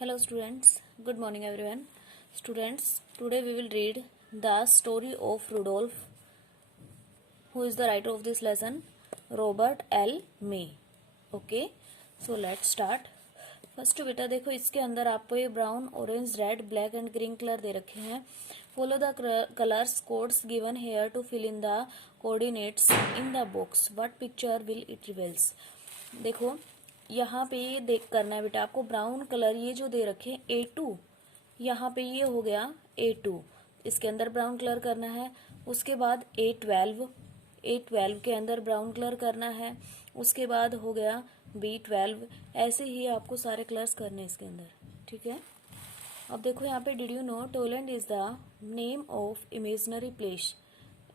Hello students, good morning everyone. Students, today we will read the story of Rudolph. Who is the writer of this lesson? Robert L. May. Okay, so let's start. First बेटा देखो इसके अंदर आपको ये brown orange red black and green colour दे रखे हैं. Follow the colours codes given here to fill in the coordinates in the box. What picture will it reveals. देखो यहाँ पे ये देख करना है बेटा आपको. ब्राउन कलर ये जो दे रखे A2, यहाँ पे ये हो गया A2, इसके अंदर ब्राउन कलर करना है. उसके बाद A12 के अंदर ब्राउन कलर करना है. उसके बाद हो गया B12. ऐसे ही आपको सारे कलर्स करने हैं इसके अंदर. ठीक है. अब देखो यहाँ पे did you know Toyland is the name of imaginary place.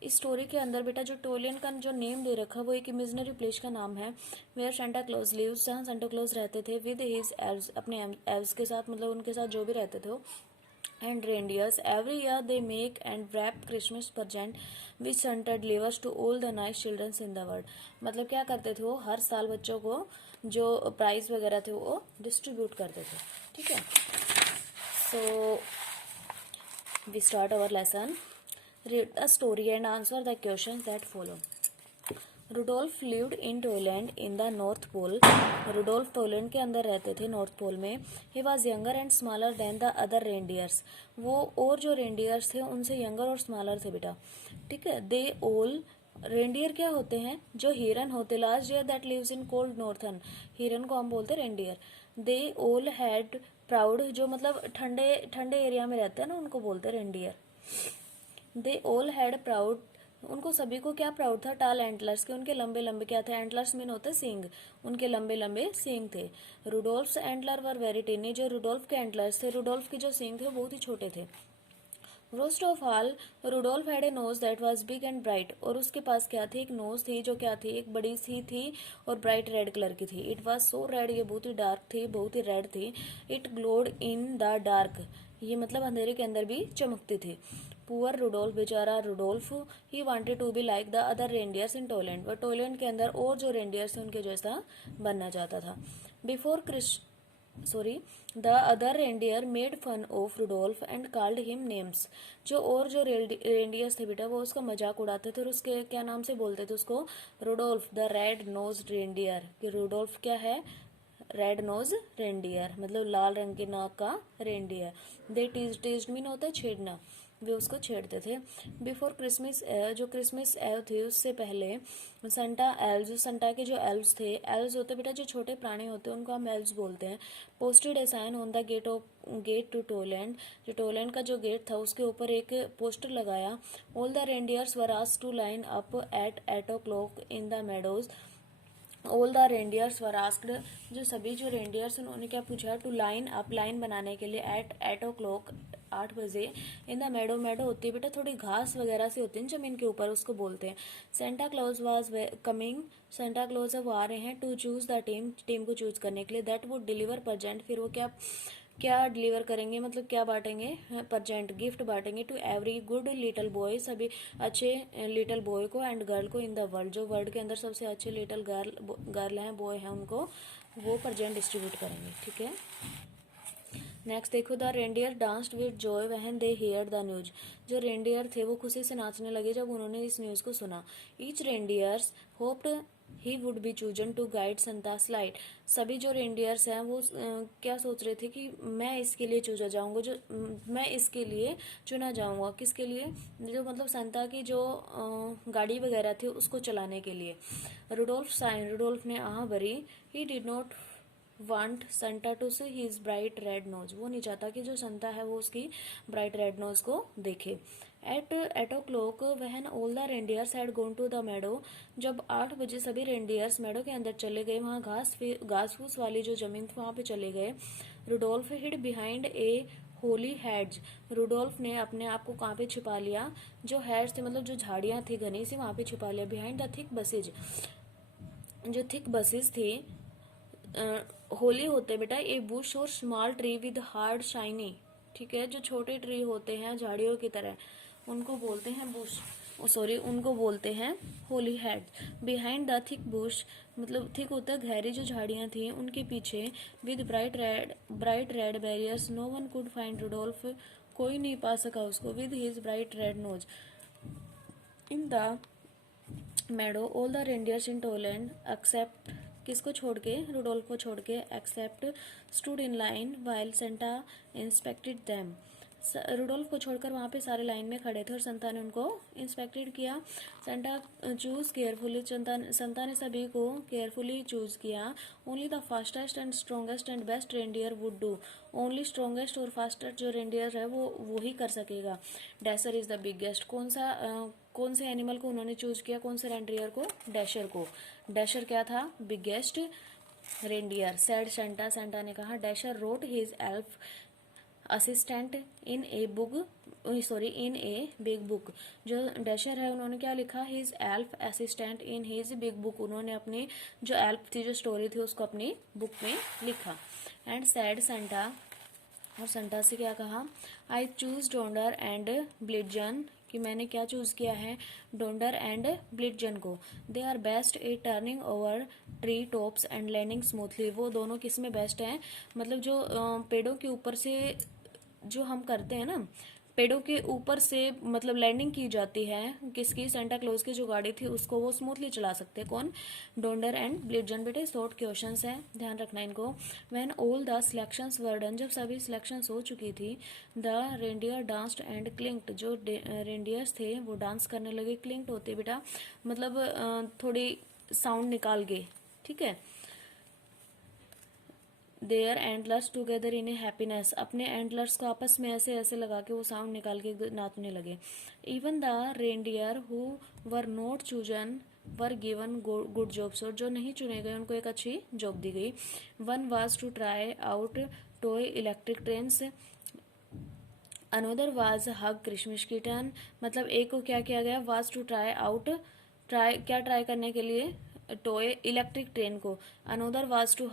इस स्टोरी के अंदर बेटा जो टॉयलैंड का जो नेम दे रखा वो एक इमेजिनरी प्लेस का नाम है. वेयर सेंटा क्लॉज लिव्स, जहाँ सेंटा क्लॉज रहते थे. विद हिज एल्व्स, अपने एल्व्स के साथ, मतलब उनके साथ जो भी रहते थे. And reindeers every year they make and wrap Christmas present which Santa delivers to all the nice childrens in the world. मतलब क्या करते थे वो, हर साल बच्चों को जो प्राइज वगैरह थे वो डिस्ट्रीब्यूट करते थे. ठीक है. So we start our lesson. Read the story and answer the questions that follow. Rudolph lived in Toyland in the North Pole. Rudolph टोलैंड के अंदर रहते थे, नॉर्थ पोल में. He was younger and smaller than the other reindeers. वो और जो reindeers थे उनसे यंगर और स्मॉलर थे बेटा. ठीक है. They all, रेंडियर क्या होते हैं? जो हिरन होते. Last year that lives in cold northern, हिरन को हम बोलते reindeer. They all had proud, जो मतलब ठंडे ठंडे एरिया में रहते हैं ना, उनको बोलते reindeer. They all had proud, उनको सभी को क्या प्राउड था? टाल एंटलर्स के, उनके लंबे लंबे क्या थे? एंटलर्स मीन होते सींग, उनके लंबे लंबे सींग थे. रूडोल्फ्स एंटलर वर वेरी टिनी, जो रूडोल्फ के एंटलर्स थे, रूडोल्फ के जो सींग थे वो बहुत ही छोटे थे. Roast of all, Rudolph had a nose that was big and bright, और उसके पास क्या थी? एक नोज थी जो क्या थी? एक बड़ी सी थी और ब्राइट रेड कलर की थी. इट वाज सो रेड, ये बहुत ही डार्क थी, बहुत ही रेड थी. It glowed in the dark, ये मतलब अंधेरे के अंदर भी चमकती थी. पुअर रूडोल्फ, बेचारा Rudolph, he wanted to be like the other reindeers in Toyland. वह टॉयलैंड के अंदर और जो रेंडियर्स थे उनके जैसा बनना चाहता था. Before the other reindeer made fun of Rudolph and called him names. जो और जो रेंडियर्स थे बेटा वो उसका मजाक उड़ाते थे और उसके क्या नाम से बोलते थे उसको? Rudolph the red nose reindeer. कि रूडोल्फ क्या है? रेड नोज रेंडियर, मतलब लाल रंग के नाक का रेंडियर. दे टीज्ड मीन होता है छेड़ना, वे उसको छेड़ते थे. बिफोर क्रिसमस, जो क्रिसमस एव थी उससे पहले, संता एल्व्स, संता के जो एल्व्स थे, एल्व्स होते बेटा जो छोटे प्राणी होते हैं उनको हम एल्व्स बोलते हैं. Posted a sign on the gate to Toyland, जो टॉयलैंड का जो गेट था उसके ऊपर एक पोस्टर लगाया. All the reindeers were asked to line up at 8 o'clock in the meadows. All the reindeers were asked, जो सभी जो रेंडियर्स उन्होंने क्या पूछा? टू लाइन अप, लाइन बनाने के लिए. एट 8 o'clock, 8 बजे. इन द मेडो, मेडो होती है बेटा थोड़ी घास वगैरह से होती है जमीन के ऊपर, उसको बोलते हैं. Santa Claus was coming, Santa Claus अब आ रहे हैं. टू चूज द टीम को चूज करने के लिए. दैट वुड डिलीवर प्रेजेंट, फिर वो क्या क्या डिलीवर करेंगे, मतलब क्या बांटेंगे? प्रेजेंट, गिफ्ट बांटेंगे. To every good little boy, सभी अच्छे लिटिल बॉय को, एंड गर्ल को इन द वर्ल्ड, जो वर्ल्ड के अंदर सबसे अच्छे लिटिल गर्ल हैं, बॉय हैं, उनको वो प्रेजेंट डिस्ट्रीब्यूट करेंगे. ठीक है. नेक्स्ट देखो. The reindeer danced with Joy when they heard the news. जो रेंडियर थे वो खुशी से नाचने लगे जब उन्होंने इस न्यूज को सुना. Each reindeers hoped he would be chosen to guide Santa's light. सभी जो रेंडियर्स हैं वो क्या सोच रहे थे कि मैं इसके लिए चूजा जाऊंगा, जो मैं इसके लिए चुना जाऊंगा. किसके लिए? जो मतलब संता की जो गाड़ी वगैरह थी उसको चलाने के लिए. रूडोल्फ साइन, रूडोल्फ ने आह भरी. He did not want Santa to see his bright red nose. वो नहीं चाहता कि जो संता है वो उसकी ब्राइट रेड नोज को देखे. At 8 o'clock when all the reindeers had gone to the meadow. जब 8 बजे सभी रेंडियर्स मेडो के अंदर चले गए, वहाँ घास फूस वाली जो जमीन थी वहाँ पे चले गए. Rudolph hid behind a holly hedge. Rudolph ने अपने आप को कहाँ पे छिपा लिया? जो हेड्स थे मतलब जो झाड़ियाँ थी घनी सी, वहाँ पे छिपा लिया. बिहाइंड द थिक बसेज, जो थिक बसेज थी. होली होते बेटा ए बुश और small tree with hard shiny. ठीक है. जो छोटे ट्री होते हैं झाड़ियों की तरह उनको बोलते हैं बुश. सॉरी उनको बोलते हैं holly hedge. Behind the thick bush, मतलब थिक होता है गहरी जो झाड़ियां थी उनके पीछे, with bright red berries no one could find Rudolph, कोई नहीं पा सका उसको, with his bright red nose. In the meadow all the reindeers in Toyland except, किसको छोड़ के, रुडोल्फ को छोड़ के, except stood in line while Santa inspected them. Rudolph को छोड़कर वहाँ पे सारे लाइन में खड़े थे और संता ने उनको इंस्पेक्टेड किया। संता चूज केयरफुली, संता ने सभी को केयरफुली चूज किया। Only the fastest and strongest and best reindeer would do, only strongest और फास्टेस्ट जो रेंडियर है वो ही कर सकेगा। डैशर इज द बिगेस्ट, कौन से एनिमल को उन्होंने चूज किया, कौन से रेंडियर को, डैशर को। डैशर क्या था, biggest reindeer. Sad Santa, Santa ने कहा dasher road his elf assistant in a big book. जो डैशर है उन्होंने क्या लिखा, his elf assistant in his big book, उन्होंने अपनी जो एल्फ थी, जो स्टोरी थी, उसको अपनी बुक में लिखा। एंड सैड सेंटा, और सेंटा से क्या कहा, आई चूज डोंडर एंड ब्लिडजन, कि मैंने क्या चूज किया है, डोंडर एंड ब्लिडजन को। They are best at turning over tree tops and landing smoothly, वो दोनों किस में बेस्ट हैं, मतलब जो पेड़ों के ऊपर से जो हम करते हैं ना, पेड़ों के ऊपर से मतलब लैंडिंग की जाती है, किसकी, सेंटा क्लॉज की जो गाड़ी थी उसको वो स्मूथली चला सकते हैं, कौन, डोंडर एंड ब्लिडजन। बेटे शॉर्ट क्वेश्चंस है, ध्यान रखना इनको। When all the selections were done, जब सभी सिलेक्शंस हो चुकी थी, द रेंडियर डांस्ड एंड क्लिंक्ड, जो रेंडियर्स थे वो डांस करने लगे। क्लिंक्ड होते बेटा मतलब थोड़ी साउंड निकाल के, ठीक है। Their antlers together in a happiness, अपने एंटलर्स को आपस में ऐसे ऐसे लगा के वो साउंड निकाल के नाचने लगे। Even the reindeer who were not chosen were given good jobs, और जो नहीं चुने गए उनको एक अच्छी जॉब दी गई। One was to try out toy electric trains, another was hug Christmas kitten, मतलब एक को क्या किया गया, was to try out, try करने के लिए टॉय इलेक्ट्रिक ट्रेन को। Another was to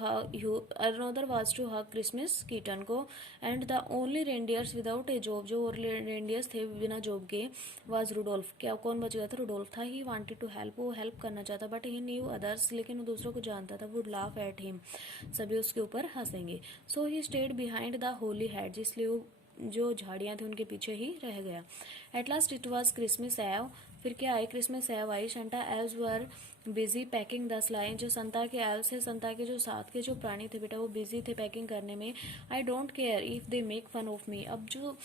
hug Christmas kitten को। And the only reindeers without a job, जो रेंडियर्स थे बिना जॉब के, वाज रुडोल्फ, क्या कौन बच गया था, रुडोल्फ था। ही वांटेड टू हेल्प, वो हेल्प करना चाहता, बट ही न्यू अदर्स, लेकिन वो दूसरों को जानता था, वुड लाफ एट हिम, सभी उसके ऊपर हंसेंगे। So he stayed behind the holly hedge, इसलिए वो जो झाड़ियां थी उनके पीछे ही रह गया। At last it was Christmas Eve, फिर क्या आई, क्रिसमस एव आई। Santa elves were busy packing the sleigh, जो संता के एल्व्स है, संता के जो साथ के जो प्राणी थे बेटा, वो बिजी थे पैकिंग करने में। I don't care if they make fun of me, अब जो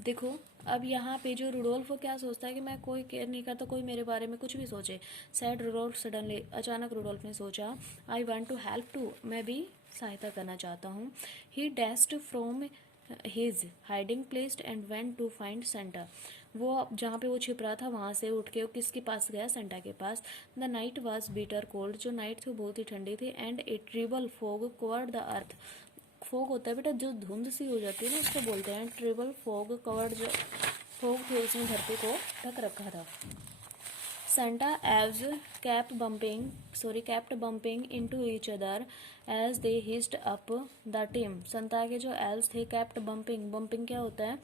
देखो, अब यहाँ पे जो रुडोल्फ वो क्या सोचता है कि मैं कोई केयर नहीं करता, कोई मेरे बारे में कुछ भी सोचे। सैड रुडोल्फ सडनली, अचानक रुडोल्फ ने सोचा, I want to help too, मैं भी सहायता करना चाहता हूँ। He dashed from his hiding place and went to find Santa, वो जहाँ पे वो छिप रहा था वहां से उठ के किसके पास गया, सेंटा के पास। The night was bitter cold, जो नाइट थी वो बहुत ही ठंडी थी। And a terrible fog covered the earth, fog होता है बेटा जो धुंध सी हो जाती है ना, उसको बोलते हैं ट्रिबल फोग कवर्ड, जो फोग थे उसने धरती को ढक रखा था। Santa elves kept bumping into each other as they hitched up the team. संता के जो elves थे kept bumping क्या होता है,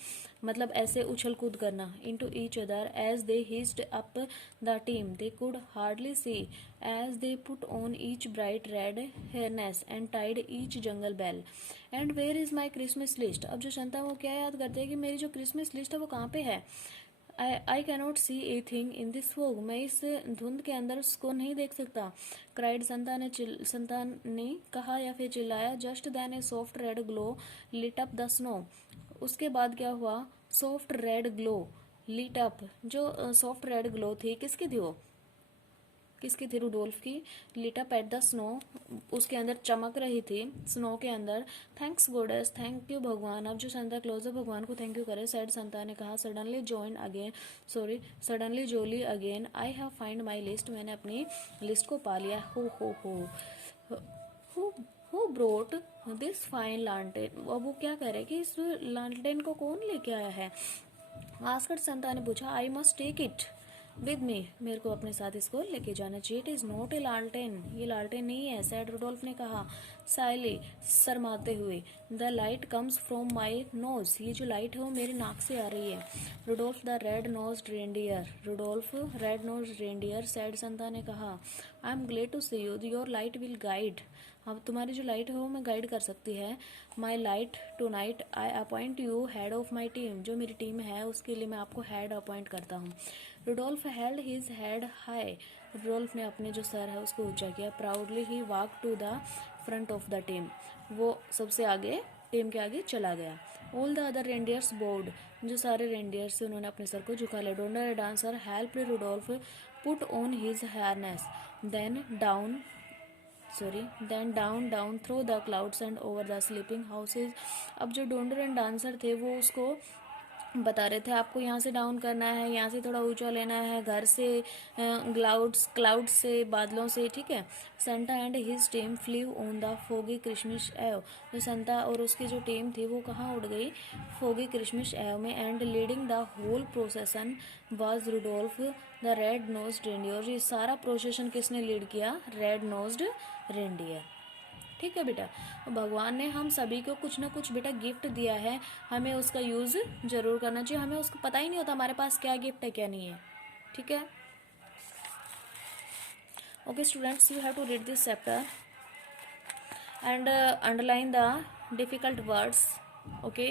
मतलब ऐसे उछल कूद करना, into each other as they hitched up the team. They could hardly see as they put on each bright red harness and tied each jungle bell. And where is my Christmas list? अब जो संता वो क्या याद करते हैं कि मेरी जो क्रिसमस लिस्ट है वो कहाँ पे है। I cannot see a thing in this fog, मैं इस धुंध के अंदर उसको नहीं देख सकता। क्राइड, संता ने कहा या फिर चिल्लाया। Just then a soft red glow lit up the snow, उसके बाद क्या हुआ, soft red glow lit up, जो सॉफ्ट रेड ग्लो थी किसकी थी, वो किसकी थी, रुडोल्फ की। Lit up at the snow, उसके अंदर चमक रही थी स्नो के अंदर। थैंक्स गॉडेस, थैंक यू भगवान, अब जो संता क्लॉज है भगवान को थैंक यू करे। सैड संता ने कहा। Suddenly jolly again, I have find my list, मैंने अपनी लिस्ट को पा लिया। हु ब्रोट दिस फाइन लालटेन, अब वो क्या करे कि इस लालटेन को कौन लेके आया है। आस्क्ड, संता ने पूछा। I must take it, with me, मेरे को अपने साथ इसको लेके जाना चाहिए। इट इज़ नॉट ए लालटेन, ये लालटेन नहीं है, सैड रुडोल्फ ने कहा साइली शर्माते हुए। The light comes from my nose, ये जो लाइट है वो मेरे नाक से आ रही है। Rudolph the red nosed reindeer, Rudolph red nose reindeer, said Santa ने कहा। I am glad to see you, your light will guide, अब तुम्हारी जो लाइट है वो मैं गाइड कर सकती है। My light tonight I appoint you head of my team, जो मेरी टीम है उसके लिए मैं आपको हेड अपॉइंट करता हूँ। Rudolph held his head high, Rudolph ने अपने जो सर है उसको ऊंचा किया। Proudly he walk to the front of the team, वो सबसे आगे टीम के आगे चला गया। All the other reindeers board, जो सारे रेंडियर्स थे उन्होंने अपने सर को झुका लिया। Donder Dancer help Rudolph put on his harness, then down down through the clouds and over the sleeping houses. अब जो डोंडर एंड डांसर थे वो उसको बता रहे थे आपको यहाँ से डाउन करना है, यहाँ से थोड़ा ऊंचा लेना है, घर से क्लाउड से, बादलों से, ठीक है। Santa and his team flew on the foggy Christmas Eve, जो संता और उसकी जो टीम थी वो कहाँ उड़ गई, फोगी क्रिसमस एव में। And leading the whole procession was Rudolph the red nosed reindeer, ये सारा प्रोसेसन किसने लीड किया, रेड नोज्ड रेंडियर। ठीक है बेटा, भगवान ने हम सभी को कुछ ना कुछ बेटा गिफ्ट दिया है, हमें उसका यूज़ जरूर करना चाहिए। हमें उसको पता ही नहीं होता हमारे पास क्या गिफ्ट है क्या नहीं है, ठीक है। Okay students, you have to read this chapter and underline the difficult words, okay.